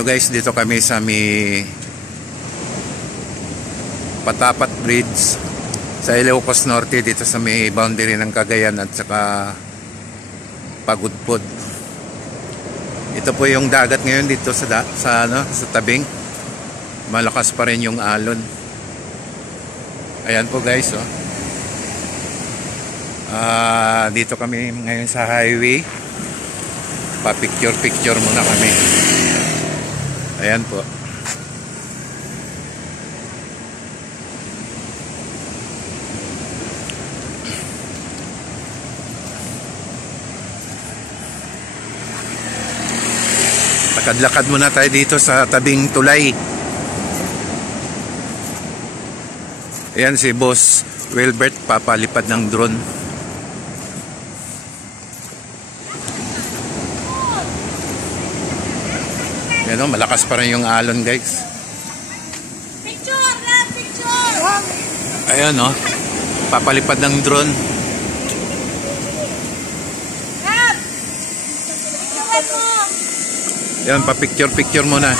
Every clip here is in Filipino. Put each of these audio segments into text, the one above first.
So guys, dito kami sa may Patapat Bridge sa Ilocos Norte, dito sa may boundary ng Cagayan at saka Pagudpod. Ito po yung dagat ngayon dito sa tabing. Malakas pa rin yung alon. Ayan po guys, oh. Dito kami ngayon sa highway. Pa-picture muna kami. Ayan po. Lakad-lakad muna tayo dito sa tabing tulay. Ayan si Boss Wilbert, papalipad ng drone. Ayan o, malakas pa rin yung alon guys. Picture! Ayan o, papalipad ng drone. Ayan, pa-picture muna.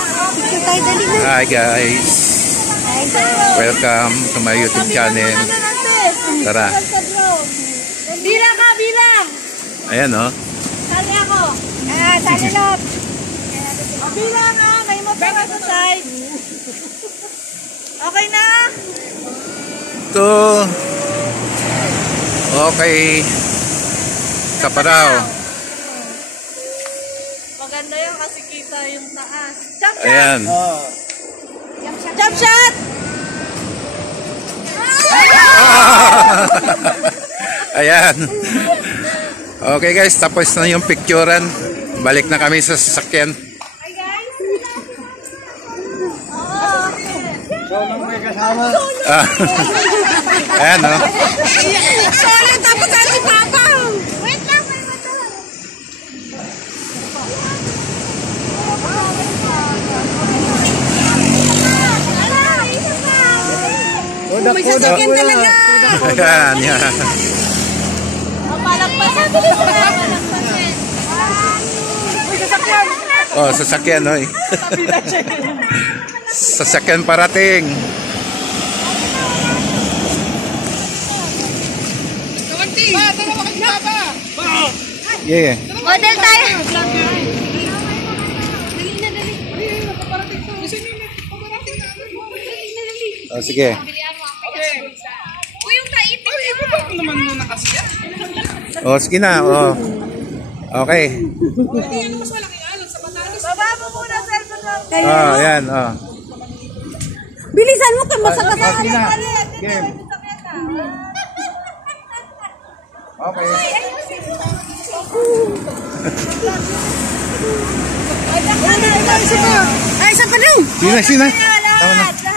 Hi guys. Welcome to my YouTube channel. Tara. Bilang ka, bilang. Ayan o. Sali ako. Sali loob. Bilang ha, may motor sa side. Okay na? Ito. Okay. Kaparaw. Maganda yun kasi kita yung taas. Jump shot! Ayan. Jump shot! Ayan. Okay guys, tapos na yung picturean. Balik na kami sa sasakyan. Hi guys! Solo may kasama. Ayan o. Solo, tapos si Papa! Wait lang, may motor. May sasakyan talaga! Ayan, yan. Palagpasan! Palagpasan! May sasakyan! Oh, sasakyan oy. Sasakyan parating. Yeah. Model tayo! Oh, sige. Uy, yung kaipin siya! Oh, sige na. Oh. Okay. Baba mo muna cellphone mo! Oh, ayan. Oh. Bilisan mo kung masakasama Sige na. na. Game. Okay. Ay, isa pa rin! Sina. Tama na.